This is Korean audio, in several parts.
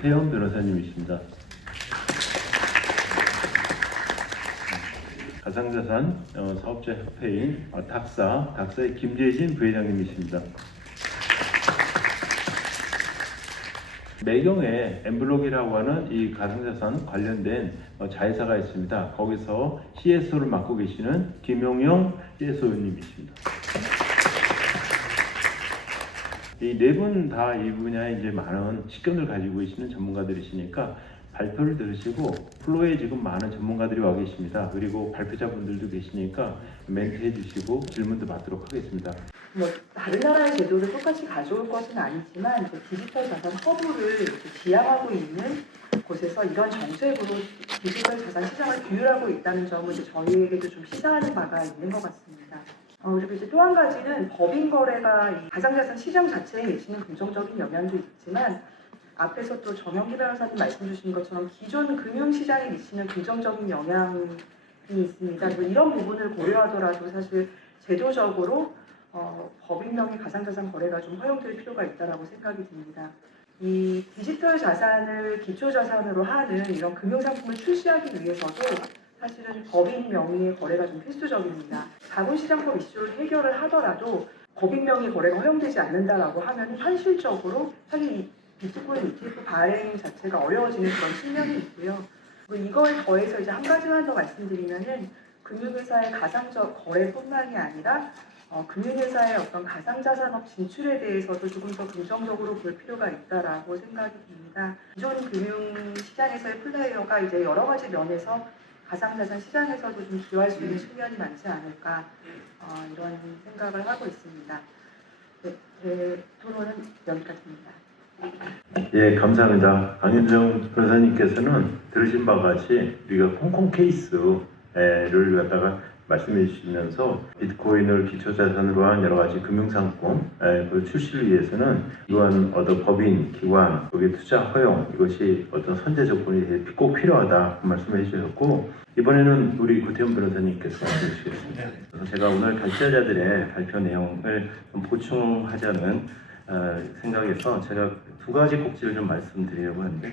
구태현 변호사님이십니다. 가상자산 사업자 협회인 닥사의 김재진 부회장님이십니다. 매경에 엠블록이라고 하는 이 가상자산 관련된 자회사가 있습니다. 거기서 CSO를 맡고 계시는 김용영 CSO님이십니다. 이 네 분 다 이 분야에 이제 많은 식견을 가지고 계시는 전문가들이시니까 발표를 들으시고 플로에 지금 많은 전문가들이 와 계십니다. 그리고 발표자분들도 계시니까 멘트 해주시고 질문도 받도록 하겠습니다. 다른 나라의 제도를 똑같이 가져올 것은 아니지만 디지털 자산 허브를 지향하고 있는 곳에서 이런 정책으로 디지털 자산 시장을 규율하고 있다는 점은 저희에게도 좀 시사하는 바가 있는 것 같습니다. 그리고 이제 또 한 가지는 법인 거래가 이 가상자산 시장 자체에 미치는 긍정적인 영향도 있지만 앞에서 또 정영기 변호사님 말씀 주신 것처럼 기존 금융시장에 미치는 긍정적인 영향이 있습니다. 이런 부분을 고려하더라도 사실 제도적으로 법인명의 가상자산 거래가 좀 허용될 필요가 있다고 생각이 듭니다. 이 디지털 자산을 기초자산으로 하는 이런 금융상품을 출시하기 위해서도 사실은 법인 명의의 거래가 좀 필수적입니다. 자본시장법 이슈를 해결을 하더라도 법인 명의 거래가 허용되지 않는다라고 하면 현실적으로 사실 이 비트코인 ETF 발행 자체가 어려워지는 그런 측면이 있고요. 그리고 이거에 더해서 이제 한 가지만 더 말씀드리면은 금융회사의 가상적 거래뿐만이 아니라 금융회사의 어떤 가상자산업 진출에 대해서도 조금 더 긍정적으로 볼 필요가 있다라고 생각이 듭니다. 기존 금융시장에서의 플레이어가 이제 여러 가지 면에서 가상자산 시장에서도 좀 기여할 수 있는 측면이 많지 않을까 이런 생각을 하고 있습니다. 네, 제 토론은 여기까지입니다. 예, 감사합니다. 강윤정 변호사님께서는 들으신 바와 같이 우리가 홍콩 케이스를 갖다가 말씀해 주시면서 비트코인을 기초자산으로 한 여러 가지 금융상품 그 출시를 위해서는 이러한 어떤 법인, 기관, 거기에 투자 허용 이것이 어떤 선제 조건이 꼭 필요하다 말씀해 주셨고 이번에는 우리 구태현 변호사님께서 말씀해 주시겠습니다. 그래서 제가 오늘 발제자들의 발표 내용을 좀 보충하자는 생각에서 제가 두 가지 꼭지를 좀 말씀드리려고 하는데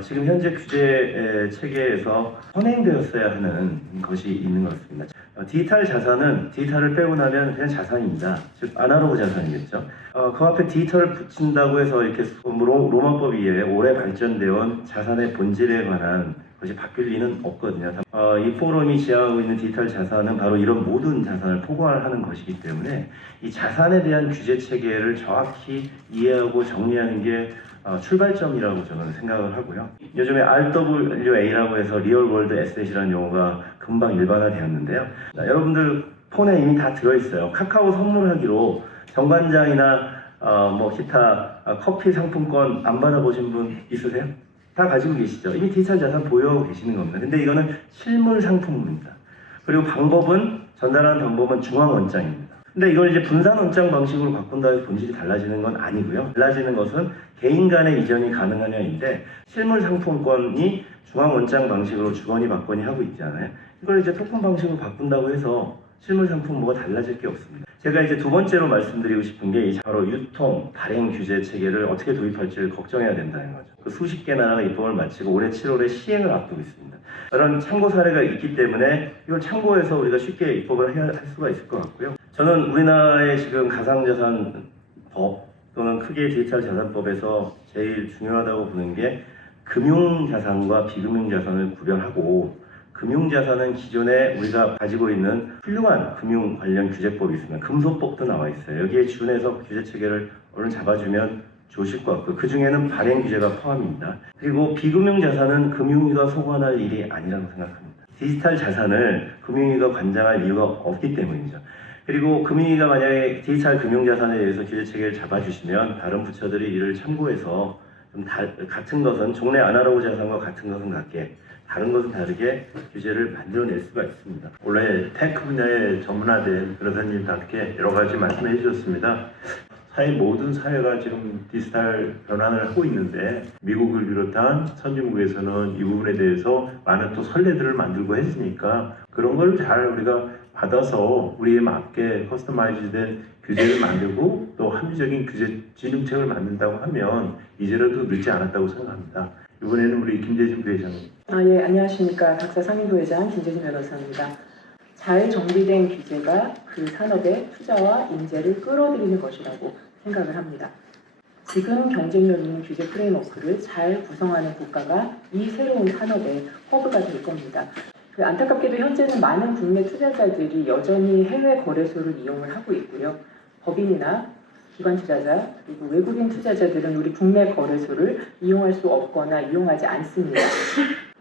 지금 현재 규제 체계에서 선행되었어야 하는 것이 있는 것 같습니다. 디지털 자산은 디지털을 빼고 나면 그냥 자산입니다. 즉 아날로그 자산이겠죠. 그 앞에 디지털을 붙인다고 해서 이렇게 로마법 이외에 오래 발전되어 온 자산의 본질에 관한 것이 바뀔 리는 없거든요. 이 포럼이 지향하고 있는 디지털 자산은 바로 이런 모든 자산을 포괄하는 것이기 때문에 이 자산에 대한 규제 체계를 정확히 이해하고 정리하는 게 출발점이라고 저는 생각을 하고요. 요즘에 RWA라고 해서 리얼 월드 에셋이라는 용어가 금방 일반화되었는데요. 여러분들 폰에 이미 다 들어있어요. 카카오 선물하기로 정관장이나 기타 커피 상품권 안 받아보신 분 있으세요? 다 가지고 계시죠? 이미 디지털 자산 보유하고 계시는 겁니다. 근데 이거는 실물 상품입니다. 그리고 전달하는 방법은 중앙 원장입니다. 근데 이걸 이제 분산 원장 방식으로 바꾼다 해서 본질이 달라지는 건 아니고요. 달라지는 것은 개인 간의 이전이 가능하냐인데 실물 상품권이 중앙 원장 방식으로 주거니 받거니 하고 있잖아요. 이걸 이제 토큰 방식으로 바꾼다고 해서 실물 상품 뭐가 달라질 게 없습니다. 제가 이제 두 번째로 말씀드리고 싶은 게 바로 유통, 발행 규제 체계를 어떻게 도입할지를 걱정해야 된다는 거죠. 그 수십 개 나라가 입법을 마치고 올해 7월에 시행을 앞두고 있습니다. 그런 참고 사례가 있기 때문에 이걸 참고해서 우리가 쉽게 입법을 할 수가 있을 것 같고요. 저는 우리나라의 지금 가상자산법 또는 크게 디지털 자산법에서 제일 중요하다고 보는 게 금융자산과 비금융자산을 구별하고 금융자산은 기존에 우리가 가지고 있는 훌륭한 금융 관련 규제법이 있습니다. 금소법도 나와 있어요. 여기에 준해서 규제 체계를 얼른 잡아주면 좋으실 것 같고요. 그 중에는 발행 규제가 포함입니다. 그리고 비금융자산은 금융위가 소관할 일이 아니라고 생각합니다. 디지털 자산을 금융위가 관장할 이유가 없기 때문이죠. 그리고 금융위가 만약에 디지털 금융자산에 대해서 규제 체계를 잡아주시면 다른 부처들이 이를 참고해서 좀 같은 것은 종래 아날로그 자산과 같은 것은 같게 다른 것은 다르게 규제를 만들어낼 수가 있습니다. 원래 테크 분야에 전문화된 변호사님답게 여러 가지 말씀해 주셨습니다. 모든 사회가 지금 디지털 변환을 하고 있는데 미국을 비롯한 선진국에서는 이 부분에 대해서 많은 또 선례들을 만들고 했으니까 그런 걸 잘 우리가 받아서 우리에 맞게 커스터마이즈된 규제를 만들고 또 합리적인 규제 진흥책을 만든다고 하면 이제라도 늦지 않았다고 생각합니다. 이번에는 우리 김재진 부회장님. 예, 안녕하십니까. 박사 상임부회장 김재진 변호사입니다. 잘 정비된 규제가 그 산업의 투자와 인재를 끌어들이는 것이라고 생각을 합니다. 지금 경쟁력 있는 규제 프레임워크를 잘 구성하는 국가가 이 새로운 산업의 허브가 될 겁니다. 안타깝게도 현재는 많은 국내 투자자들이 여전히 해외 거래소를 이용을 하고 있고요. 법인이나 기관 투자자 그리고 외국인 투자자들은 우리 국내 거래소를 이용할 수 없거나 이용하지 않습니다.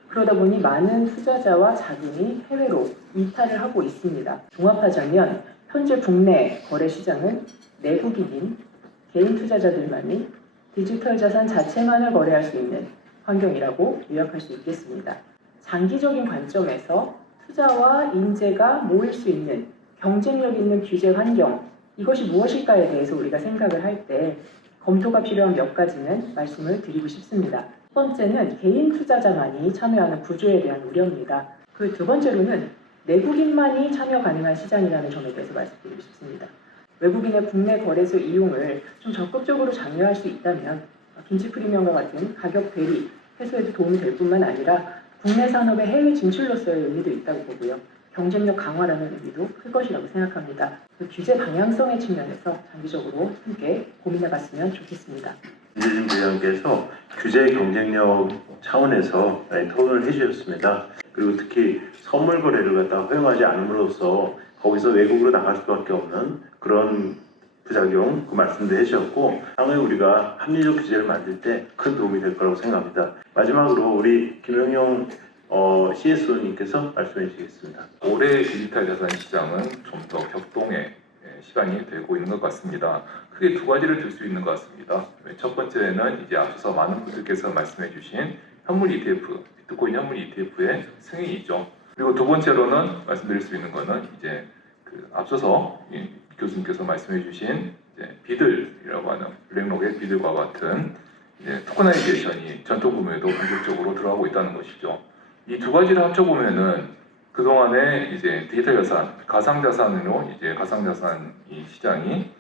그러다 보니 많은 투자자와 자금이 해외로 이탈을 하고 있습니다. 종합하자면 현재 국내 거래 시장은 내국인인 개인 투자자들만이 디지털 자산 자체만을 거래할 수 있는 환경이라고 요약할 수 있겠습니다. 장기적인 관점에서 투자와 인재가 모일 수 있는 경쟁력 있는 규제 환경, 이것이 무엇일까에 대해서 우리가 생각을 할 때 검토가 필요한 몇 가지는 말씀을 드리고 싶습니다. 첫 번째는 개인 투자자만이 참여하는 구조에 대한 우려입니다. 그 두 번째로는 내국인만이 참여 가능한 시장이라는 점에 대해서 말씀드리고 싶습니다. 외국인의 국내 거래소 이용을 좀 적극적으로 장려할 수 있다면 김치 프리미엄과 같은 가격 대리 해소에도 도움이 될 뿐만 아니라 국내 산업의 해외 진출로서의 의미도 있다고 보고요. 경쟁력 강화라는 의미도 클 것이라고 생각합니다. 그 규제 방향성의 측면에서 장기적으로 함께 고민해봤으면 좋겠습니다. 김재진 부회장께서 규제 경쟁력 차원에서 토론을 해주셨습니다. 그리고 특히 선물 거래를 갖다 허용하지 않음으로써 거기서 외국으로 나갈 수밖에 없는 그런 부작용 그 말씀도 해주셨고 향후에 우리가 합리적 규제를 만들 때 큰 도움이 될 거라고 생각합니다. 마지막으로 우리 김영용 CSO님께서 말씀해 주시겠습니다. 올해 디지털 자산 시장은 좀 더 격동의 시간이 되고 있는 것 같습니다. 크게 두 가지를 들 수 있는 것 같습니다. 첫 번째는 이제 앞서서 많은 분들께서 말씀해 주신 현물 ETF, 비트코인 현물 ETF의 승인이죠. 그리고 두 번째로는 말씀드릴 수 있는 것은 이제 앞서서 교수님께서 말씀해 주신 비들이라고 하는 블랙록의 비들과 같은 토커나이제이션이 전통 구매에도 본격적으로 들어가고 있다는 것이죠. 이 두 가지를 합쳐보면은 그동안에 이제 디지털 자산, 가상 자산으로 이제 가상 자산 이 시장이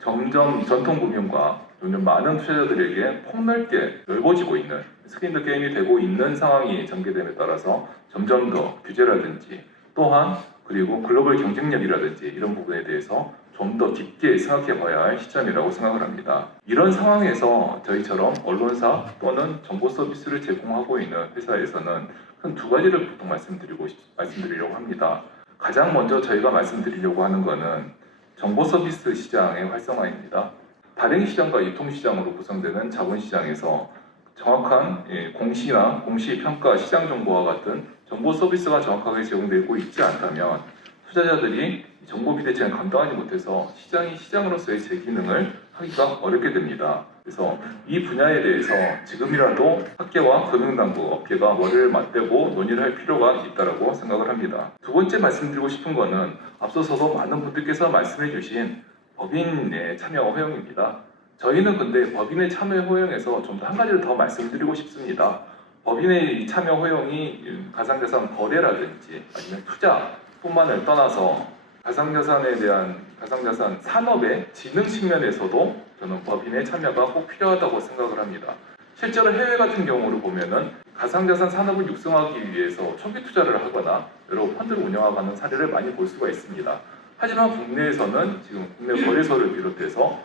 점점 전통 금융과 점점 많은 투자자들에게 폭넓게 넓어지고 있는 스크린 게임이 되고 있는 상황이 전개됨에 따라서 점점 더 규제라든지 또한 그리고 글로벌 경쟁력이라든지 이런 부분에 대해서 좀 더 깊게 생각해 봐야 할 시점이라고 생각을 합니다. 이런 상황에서 저희처럼 언론사 또는 정보 서비스를 제공하고 있는 회사에서는 큰 두 가지를 보통 말씀드리려고 합니다. 가장 먼저 저희가 말씀드리려고 하는 것은 정보 서비스 시장의 활성화입니다. 발행 시장과 유통 시장으로 구성되는 자본 시장에서 정확한 공시나 공시 평가 시장 정보와 같은 정보 서비스가 정확하게 제공되고 있지 않다면 투자자들이 정보 비대칭을 감당하지 못해서 시장이 시장으로서의 제 기능을 하기가 어렵게 됩니다. 그래서 이 분야에 대해서 지금이라도 학계와 금융당국, 업계가 머리를 맞대고 논의를 할 필요가 있다고 생각을 합니다. 두 번째 말씀드리고 싶은 것은 앞서서도 많은 분들께서 말씀해 주신 법인의 참여 허용입니다. 저희는 근데 법인의 참여 허용에서 좀 더 한 가지를 더 말씀드리고 싶습니다. 법인의 참여 허용이 가상자산 거래라든지 아니면 투자뿐만을 떠나서 가상자산에 대한 가상자산 산업의 진흥 측면에서도 저는 법인의 참여가 꼭 필요하다고 생각을 합니다. 실제로 해외 같은 경우를 보면은 가상자산 산업을 육성하기 위해서 초기 투자를 하거나 여러 펀드를 운영하는 사례를 많이 볼 수가 있습니다. 하지만 국내에서는 지금 국내 거래소를 비롯해서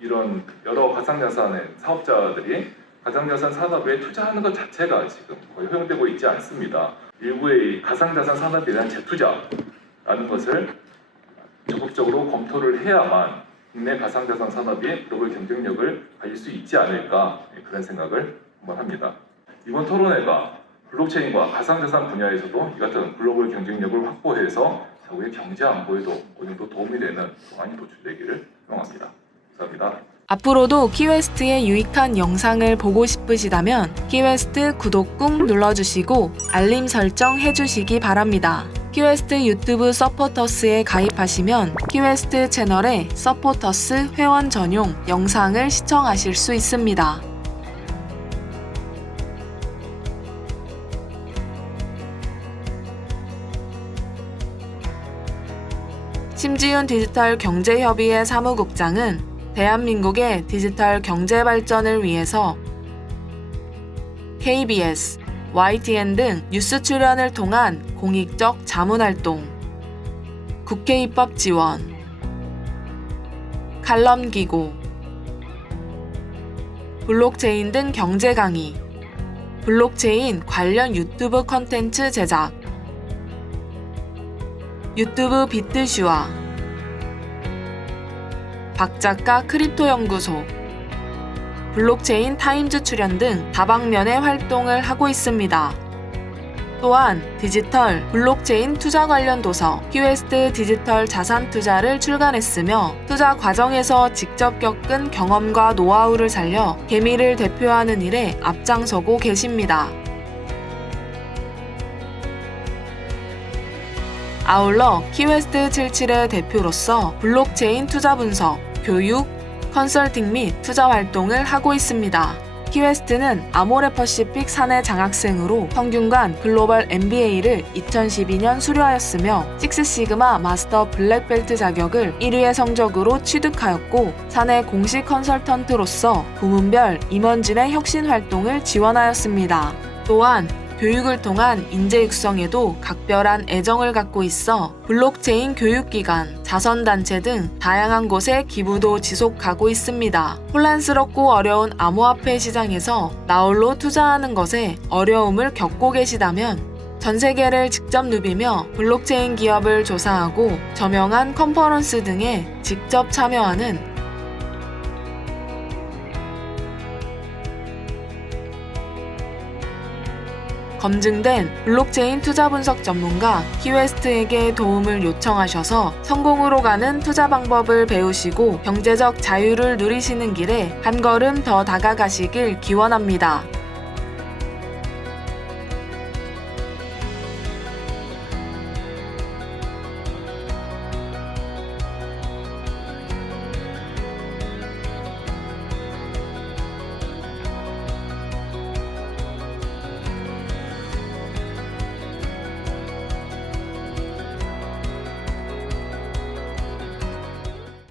이런 여러 가상자산의 사업자들이 가상자산 산업에 투자하는 것 자체가 지금 거의 허용되고 있지 않습니다. 일부의 가상자산 산업에 대한 재투자라는 것을 적극적으로 검토를 해야만 국내 가상자산 산업이 글로벌 경쟁력을 가질 수 있지 않을까 그런 생각을 한번 합니다. 이번 토론회가 블록체인과 가상자산 분야에서도 이 같은 글로벌 경쟁력을 확보해서 사후의 경제 안보에도 어느 정도 도움이 되는 방안이 도출되기를 희망합니다. 감사합니다. 앞으로도 키웨스트의 유익한 영상을 보고 싶으시다면 키웨스트 구독 꾹 눌러주시고 알림 설정 해주시기 바랍니다. 키웨스트 유튜브 서포터스에 가입하시면 키웨스트 채널의 서포터스 회원 전용 영상을 시청하실 수 있습니다. 심지윤 디지털 경제협의회 사무국장은 대한민국의 디지털 경제 발전을 위해서 KBS, YTN 등 뉴스 출연을 통한 공익적 자문활동, 국회 입법 지원, 칼럼 기고, 블록체인 등 경제 강의, 블록체인 관련 유튜브 콘텐츠 제작, 유튜브 비트슈아, 박작가 크립토 연구소, 블록체인 타임즈 출연 등 다방면의 활동을 하고 있습니다. 또한 디지털 블록체인 투자 관련 도서 큐웨스트 디지털 자산 투자를 출간했으며 투자 과정에서 직접 겪은 경험과 노하우를 살려 개미를 대표하는 일에 앞장서고 계십니다. 아울러 키웨스트 77의 대표로서 블록체인 투자 분석, 교육, 컨설팅 및 투자 활동을 하고 있습니다. 키웨스트는 아모레퍼시픽 사내 장학생으로 평균관 글로벌 MBA를 2012년 수료하였으며 식스시그마 마스터 블랙벨트 자격을 1위의 성적으로 취득하였고 사내 공식 컨설턴트로서 부문별 임원진의 혁신 활동을 지원하였습니다. 또한 교육을 통한 인재 육성에도 각별한 애정을 갖고 있어 블록체인 교육기관, 자선단체 등 다양한 곳에 기부도 지속하고 있습니다. 혼란스럽고 어려운 암호화폐 시장에서 나홀로 투자하는 것에 어려움을 겪고 계시다면 전 세계를 직접 누비며 블록체인 기업을 조사하고 저명한 컨퍼런스 등에 직접 참여하는 검증된 블록체인 투자 분석 전문가 키웨스트에게 도움을 요청하셔서 성공으로 가는 투자 방법을 배우시고 경제적 자유를 누리시는 길에 한 걸음 더 다가가시길 기원합니다.